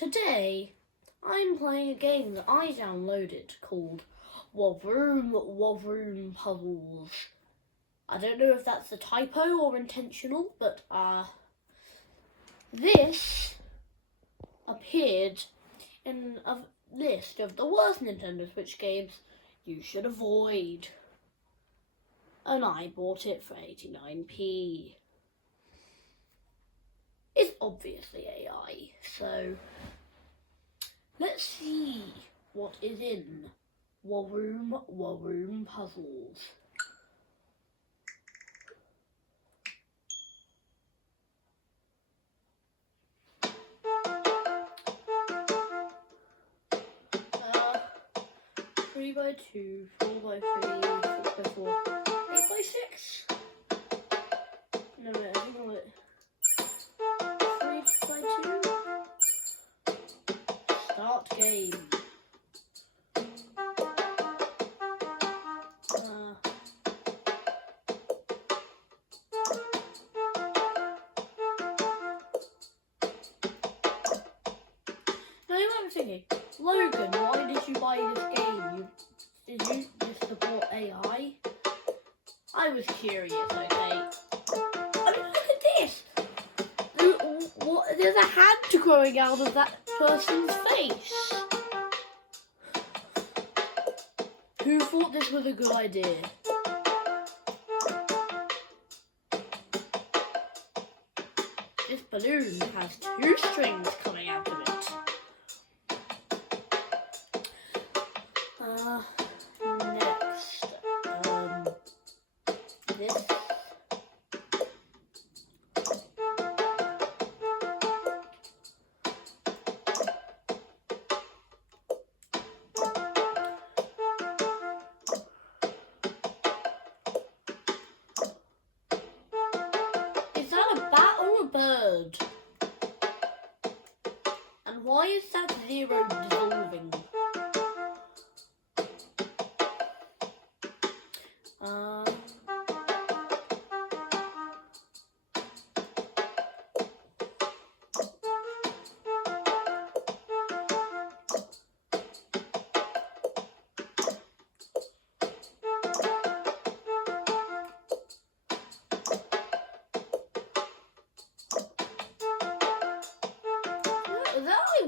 Today, I'm playing a game that I downloaded called Wroom Puzzles. I don't know if that's a typo or intentional, but this appeared in a list of the worst Nintendo Switch games you should avoid. And I bought it for 89p. It's obviously AI, so let's see what is in Wroom Puzzles. Three by 2, 4 by 3, 6 by 4, 8 by 6. No, wait, I think I want it 3 by 2. Start game. Now you might be thinking, Logan, why did you buy this game? Did you just support AI? I was curious, okay? I mean, look at this! There's a hand growing out of that person's face. Who thought this was a good idea? This balloon has 2 strings coming out of it. Next, this. Is that a bat or a bird? And why is that 0 dissolving?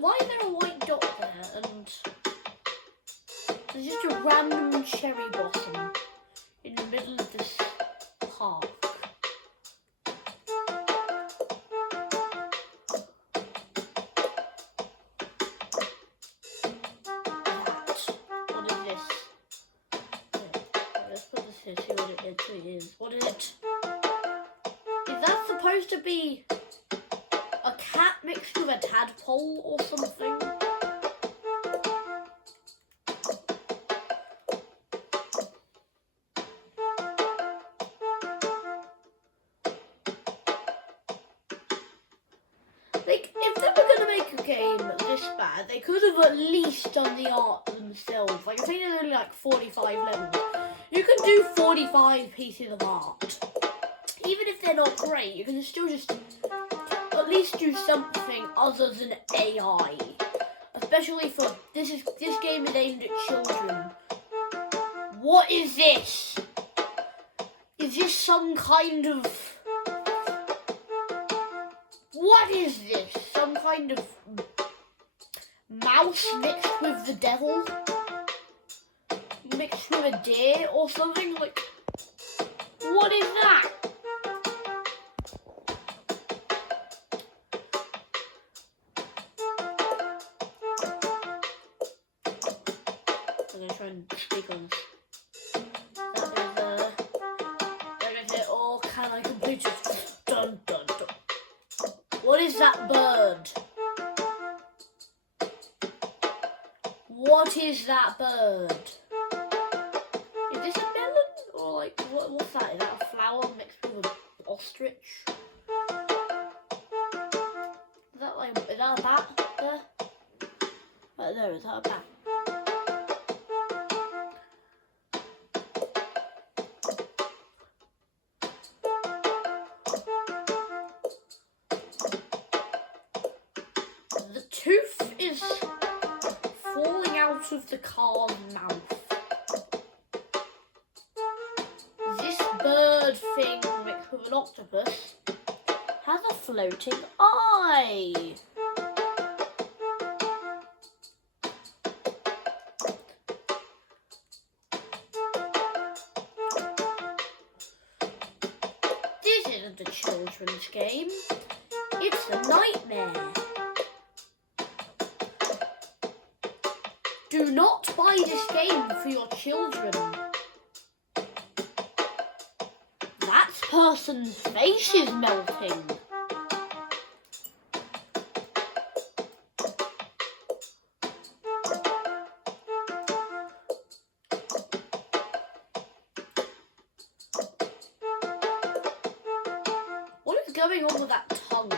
Why is there a white dot there? And there's just a random cherry blossom in the middle of this park. What is this? Let's put this here, see what it actually is. What is it? Is that supposed to be a cat mixed with a tadpole or something? Like, if they were gonna make a game this bad, they could have at least done the art themselves. Like, I think there's only like 45 levels. You can do 45 pieces of art. Even if they're not great, you can still just at least do something other than AI. Especially for this game is aimed at children. What is this? Is this some kind of... What is this? Some kind of mouse mixed with the devil? Mixed with a deer or something? Like, what is that? I'm gonna try and speak on this. That is it. Or can I complete it? Dun dun dun. What is that bird? What is that bird? Is this a melon? Or like, what's that? Is that a flower mixed with an ostrich? Is that a bat there? Right there, is that a bat? The tooth is falling out of the car's mouth. This bird thing mixed with an octopus has a floating eye. This isn't a children's game. It's a nightmare. Do not buy this game for your children. That person's face is melting. What is going on with that tongue?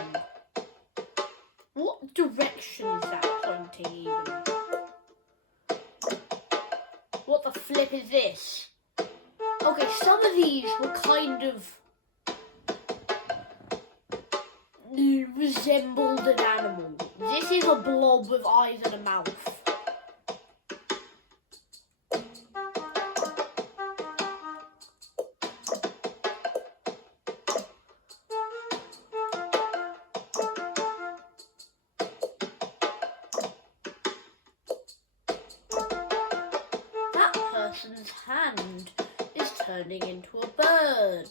What direction is that pointing even? What the flip is this? Okay, some of these were kind of resembled an animal. This is a blob with eyes and a mouth. That person's hand is turning into a bird.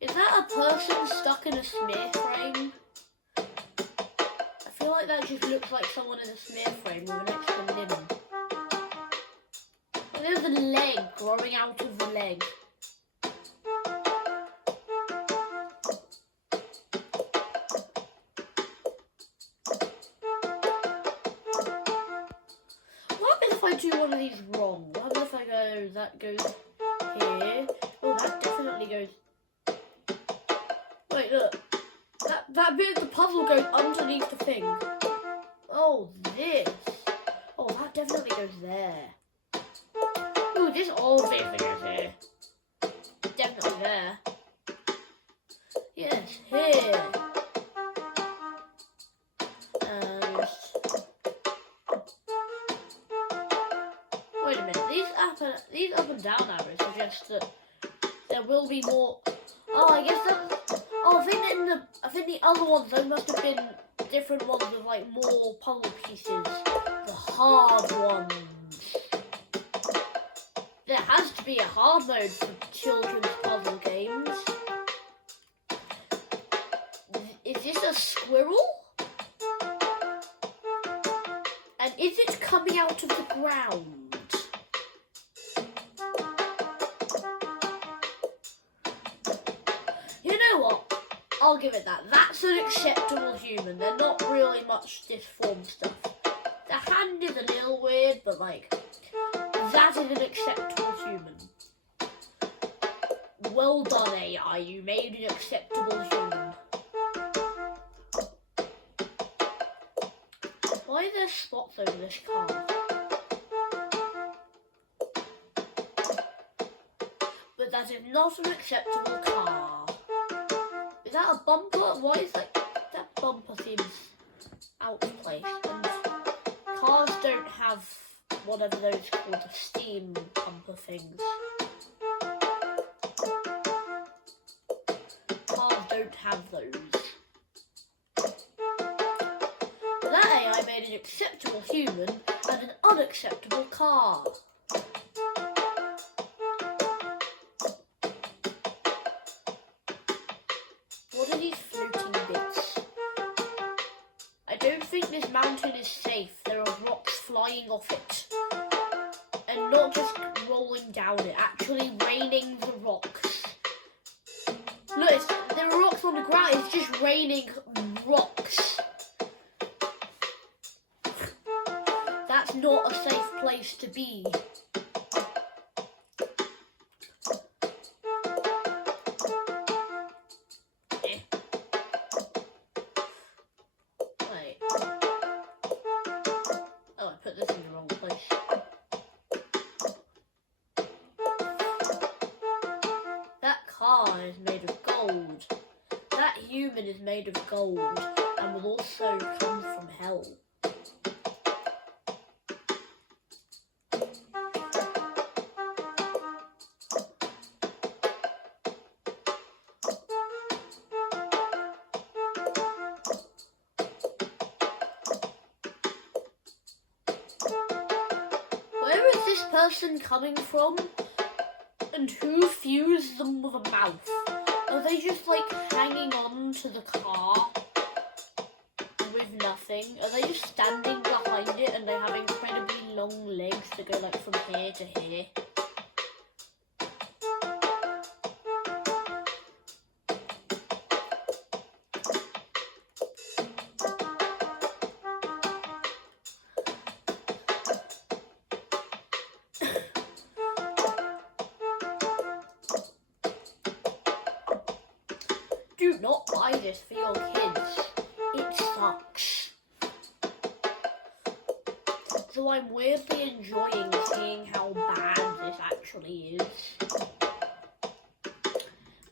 Is that a person stuck in a smear frame? I feel like that just looks like someone in a smear frame with an extra limb. And there's a leg growing out of the leg. What happens if I do one of these wrong? What happens if I go, that goes here? Oh, that definitely goes... Wait, look. That bit of the puzzle goes underneath the thing. Oh, this. Oh, that definitely goes there. Ooh, this obviously goes here. Definitely there. Yes, here. Wait a minute. These up and down arrows suggest that there will be more. Oh, I guess that. Oh, I think the other ones, those must have been different ones with like more puzzle pieces. The hard ones. There has to be a hard mode for children's puzzle games. Is this a squirrel? And is it coming out of the ground? You know what? I'll give it that. That's an acceptable human. They're not really much disformed stuff. The hand is a little weird, but like, that is an acceptable human. Well done, AI. You made an acceptable human. Why are there spots over this car? But that is not an acceptable car. Is that a bumper? Why is that bumper seems out of place? And cars don't have whatever those called, the steam bumper things. Cars don't have those. That AI made an acceptable human and an unacceptable car. What are these floating bits? I don't think this mountain is safe. There are rocks flying off it. And not just rolling down it, actually raining the rocks. Look, there are rocks on the ground, it's just raining rocks. That's not a safe place to be. Wait. Oh, I put this in gold and will also come from hell. Where is this person coming from? And who fused them with a mouth? Are they just like hanging on to the car with nothing? Are they just standing behind it and they have incredibly long legs that go like from here to here? Do not buy this for your kids. It sucks. So I'm weirdly enjoying seeing how bad this actually is.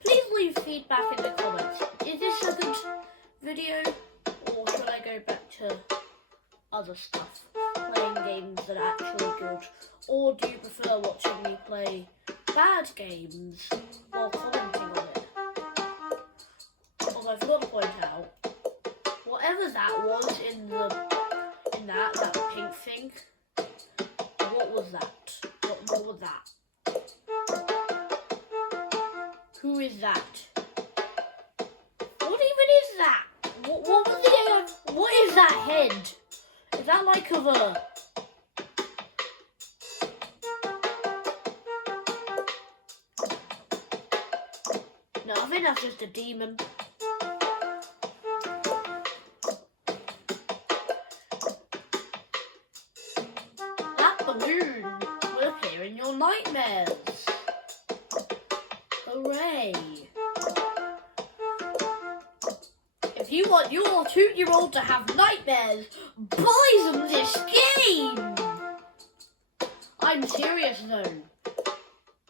Please leave feedback in the comments. Is this a good video? Or should I go back to other stuff? Playing games that are actually good? Or do you prefer watching me play bad games while commenting on it? I forgot to point out, whatever that was in that pink thing, what was that? What was that? Who is that? What even is that? What was the what is that head? Is that like of a... No, I think that's just a demon. Balloon will appear in your nightmares. Hooray! If you want your 2-year-old to have nightmares, buy them this game! I'm serious though.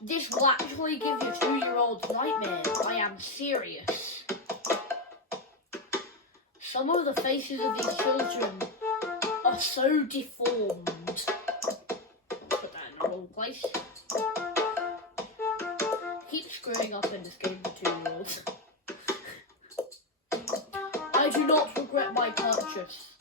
This will actually give your 2-year-old nightmares. I am serious. Some of the faces of these children are so deformed. Place. Keep screwing up in this game for 2-year-olds. I do not regret my purchase.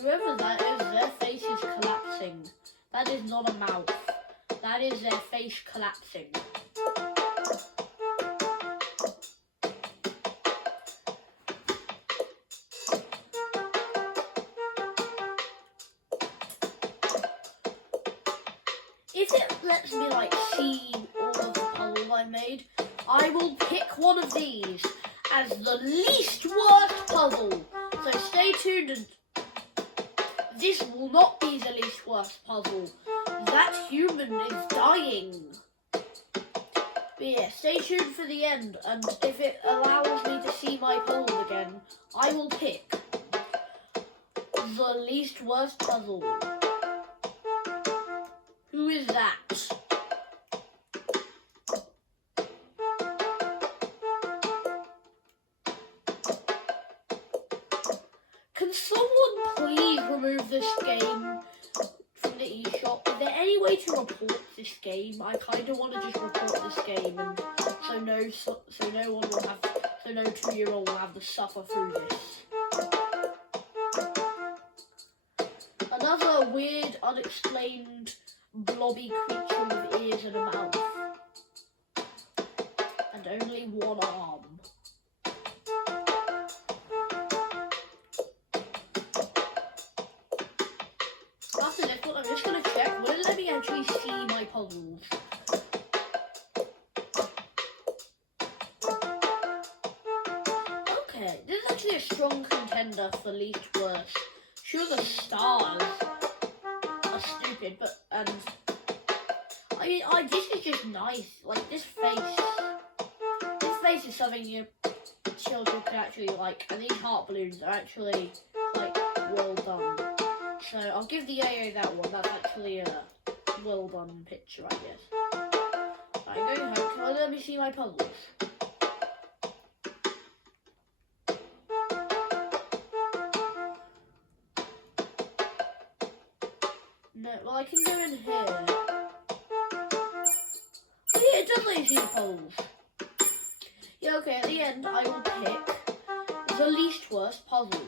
Whoever that is, their face is collapsing. That is not a mouth. That is their face collapsing. If it lets me like see all of the puzzles I made, I will pick one of these as the least worst puzzle. So stay tuned and this will not be the least worst puzzle. That human is dying. But yeah, stay tuned for the end, and if it allows me to see my puzzle again, I will pick the least worst puzzle. Who is that? Can someone please remove this game from the eShop? Is there any way to report this game? I kind of want to just report this game, and so no one will have, so no 2-year-old will have to suffer through this. Another weird, unexplained, blobby creature with ears and a mouth. And only one arm. After this one, I'm just going to check, will it let me actually see my puzzles? Okay, this is actually a strong contender for least worst. Sure, the stars are stupid, but this is just nice. Like this face is something your children can actually like, and these heart balloons are actually like well done. So I'll give the AA that one. That's actually a well done picture, I guess. I'm going home. Can I let me see my puzzles? No, well I can go in here. Oh yeah, it does let you see the puzzles. Yeah, okay, at the end I will pick the least worst puzzle.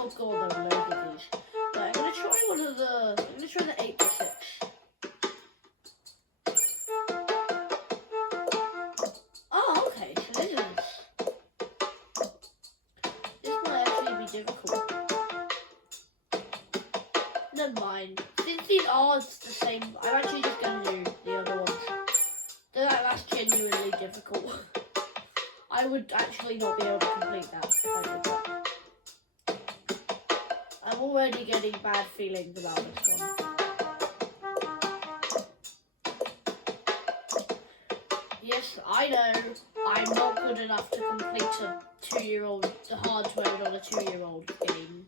Oh god, there are loads of these. Right, I'm gonna try the 8x6. Oh, okay, so this might actually be difficult. Never mind. Since these are the same, I'm actually just gonna do the other ones. That's genuinely difficult. I would actually not be able to complete that if I did that. I'm already getting bad feelings about this one. Yes, I know, I'm not good enough to complete a 2-year-old, the hard mode on a 2-year-old game.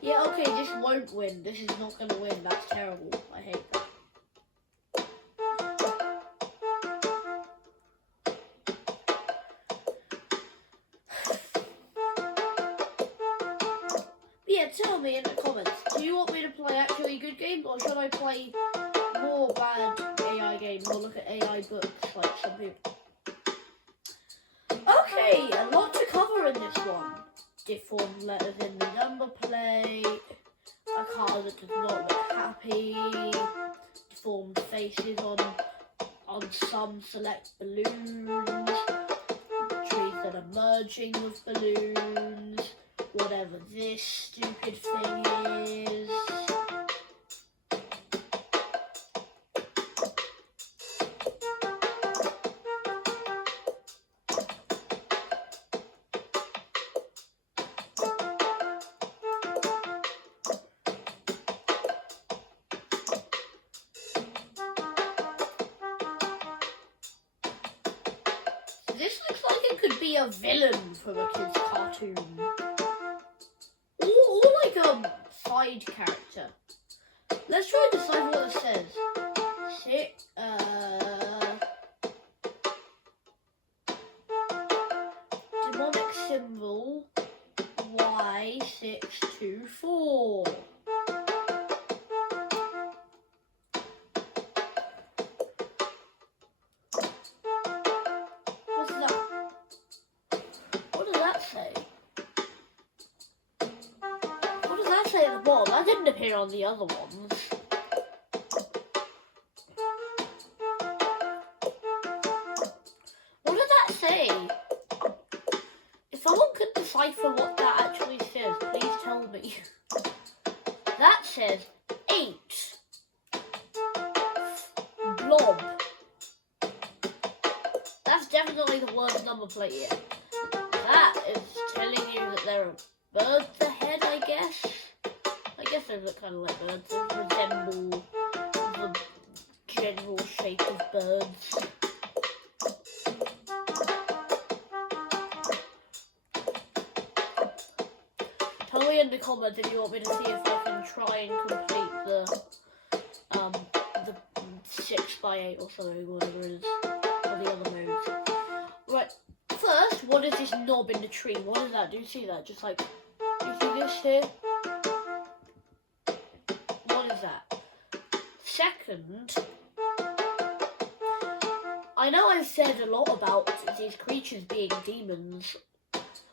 Yeah, okay, this won't win. This is not going to win. That's terrible. I hate that. Yeah, tell me in the comments, do you want me to play actually good games, or should I play more bad AI games, or look at AI books like some people? Okay, a lot to cover in this one. Deformed letters in the number plate, a car that does not look happy, deformed faces on some select balloons, trees that are merging with balloons, whatever this stupid thing is. This looks like it could be a villain from a kid's cartoon. Or like a side character. Let's try to decide what it says. Demonic symbol Y624. What's that? What does that say? What does that say at the bottom? That didn't appear on the other ones. What does that say? If someone could decipher what that actually says, please tell me. That says 8. Blob. That's definitely the worst number plate yet. That is telling you that there are birds ahead, I guess. I guess they look kind of like birds. They resemble the general shape of birds. Tell me in the comments if you want me to see if I can try and complete the 6x8 or something, whatever it is, or the other modes. Right, first, what is this knob in the tree? What is that? Do you see that? Just like, do you see this here? What is that? Second, I know I've said a lot about these creatures being demons,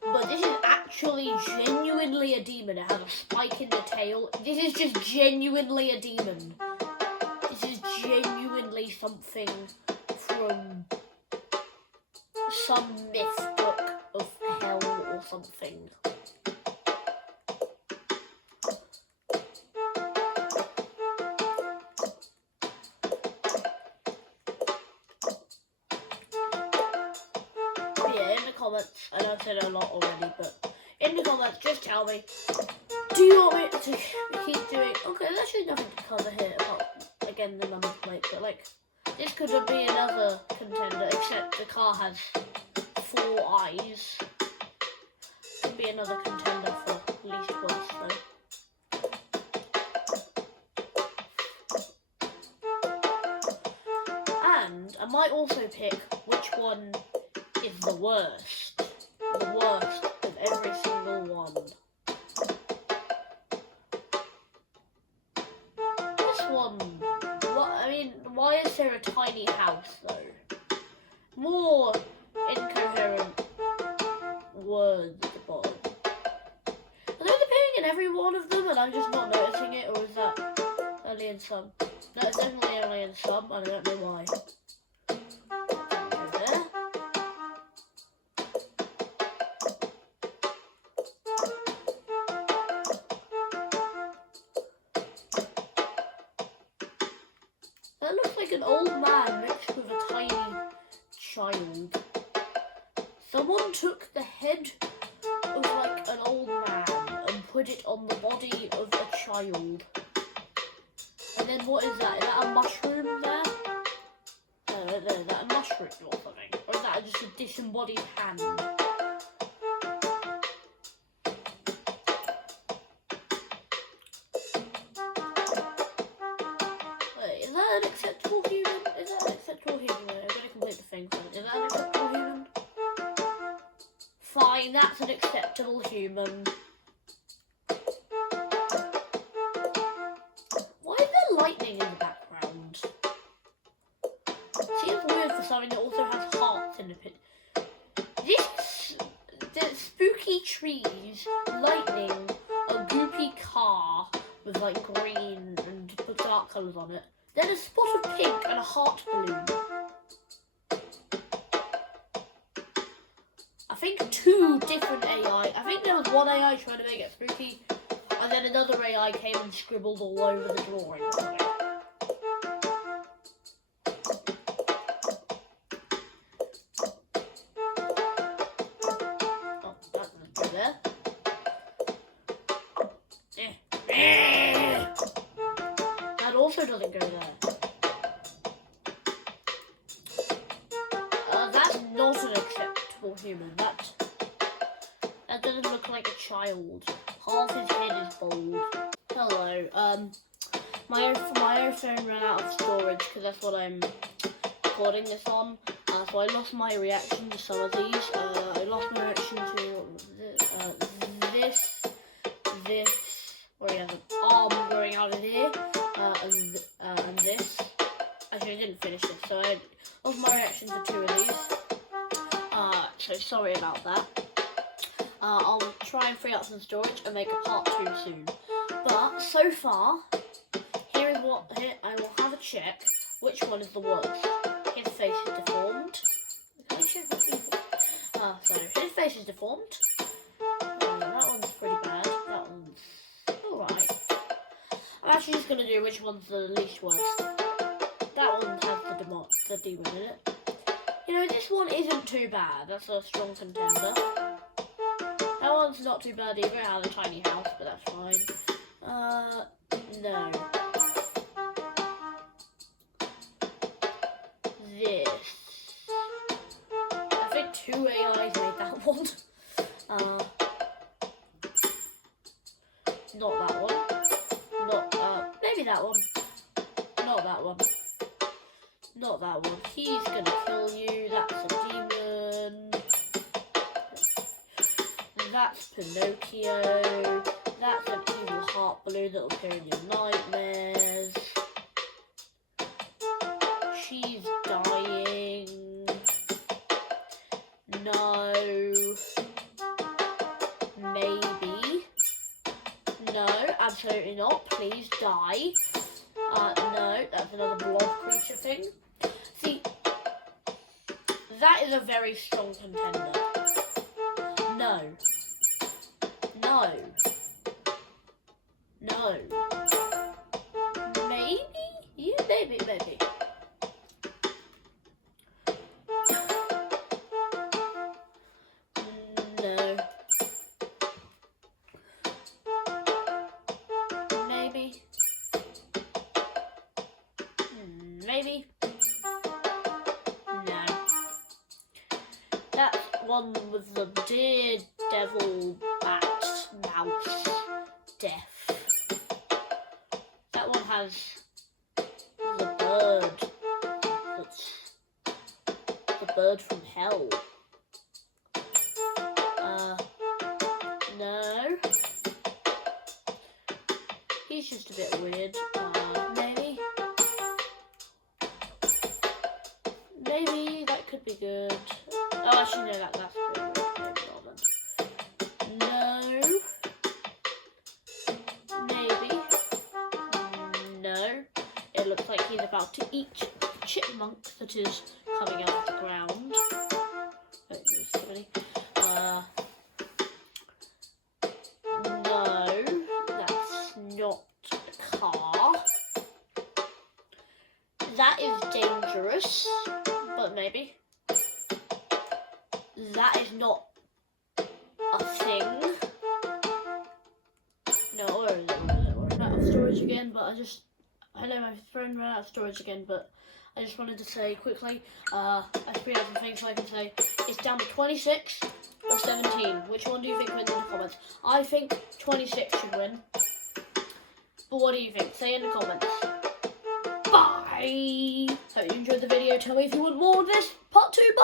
but this is actually genuinely a demon. It has a spike in the tail. This is just genuinely a demon. This is genuinely something from some myth book of hell or something. Yeah, in the comments, I know I've said a lot already, but in the comments, just tell me, do you want me to keep doing... Okay, there's actually nothing to cover here apart, again, the number plate, but like, this could be another contender, except the car has 4 eyes. be another contender for least worst though. And I might also pick which one is the worst. The worst of every single one. This one, why is there a tiny house though? More incoherent words at the bottom. Are those appearing in every one of them and I'm just not noticing it, or is that only in some? No, it's definitely only in some, and I don't know why. Go there. That looks like an old man mixed with a tiny child. Someone took the head of like an old man and put it on the body of a child. And then what is that? Is that a mushroom there? Is that a mushroom or something? Or is that just a disembodied hand? Wait, is that an acceptable human? Is that an acceptable human? I'm going to complete the thing for it. Is that an acceptable human? Fine, that's an acceptable human. Why is there lightning in the background? Seems weird for something that also has hearts in the pit. The spooky trees, lightning, a goopy car with like green and dark colours on it. Then a spot of pink and a heart balloon. I think two different AI. I think there was one AI trying to make it spooky, and then another AI came and scribbled all over the drawing. Oh, that doesn't go there. That also doesn't go there. That's not an acceptable human. That doesn't look like a child. Half his head is bald. Hello. My phone ran out of storage because that's what I'm recording this on. So I lost my reaction to some of these. I lost my reaction to this, where he has an arm growing out of here, and this. Actually, I didn't finish this, so I lost my reaction to two of these. So sorry about that. I'll try and free up some storage and make a part 2 soon. But so far, here I will have a check which one is the worst. His face is deformed. Can I check what people? So his face is deformed. That one's pretty bad. That one's alright. I'm actually just gonna do which one's the least worst. That one has the demon in it. You know, this one isn't too bad. That's a strong contender. That one's not too bad either. It has a tiny house, but that's fine. No. This. I think two AIs made that one. Not that one. Maybe that one. Not that one. Not that one. He's gonna kill you. That's a demon. That's Pinocchio. That's an evil heart balloon that'll appear in your nightmares. She's dying. No. Maybe. No, absolutely not. Please die. No, that's another blob creature thing. See, that is a very strong contender. No. No. No. Maybe? Yeah, maybe. No. Maybe. Maybe. No. That one with the deer devil, bat, mouse, death. That one has the bird. That's the bird from hell. No. He's just a bit weird. Maybe. Maybe that could be good. Oh, actually, no, that's a bit weird. Maybe not then. No. Maybe. No. It looks like he's about to eat a chipmunk that is coming out of the ground. Oh, there's somebody. No, that's not a car. That is dangerous, but maybe. That is not a thing. No, we're out of storage again, but I know my friend ran out of storage again, but I just wanted to say quickly, I screwed out some things so I can say it's down to 26 or 17. Which one do you think wins in the comments? I think 26 should win. But what do you think? Say in the comments. Bye! Hope you enjoyed the video. Tell me if you want more of this. Part 2, bye!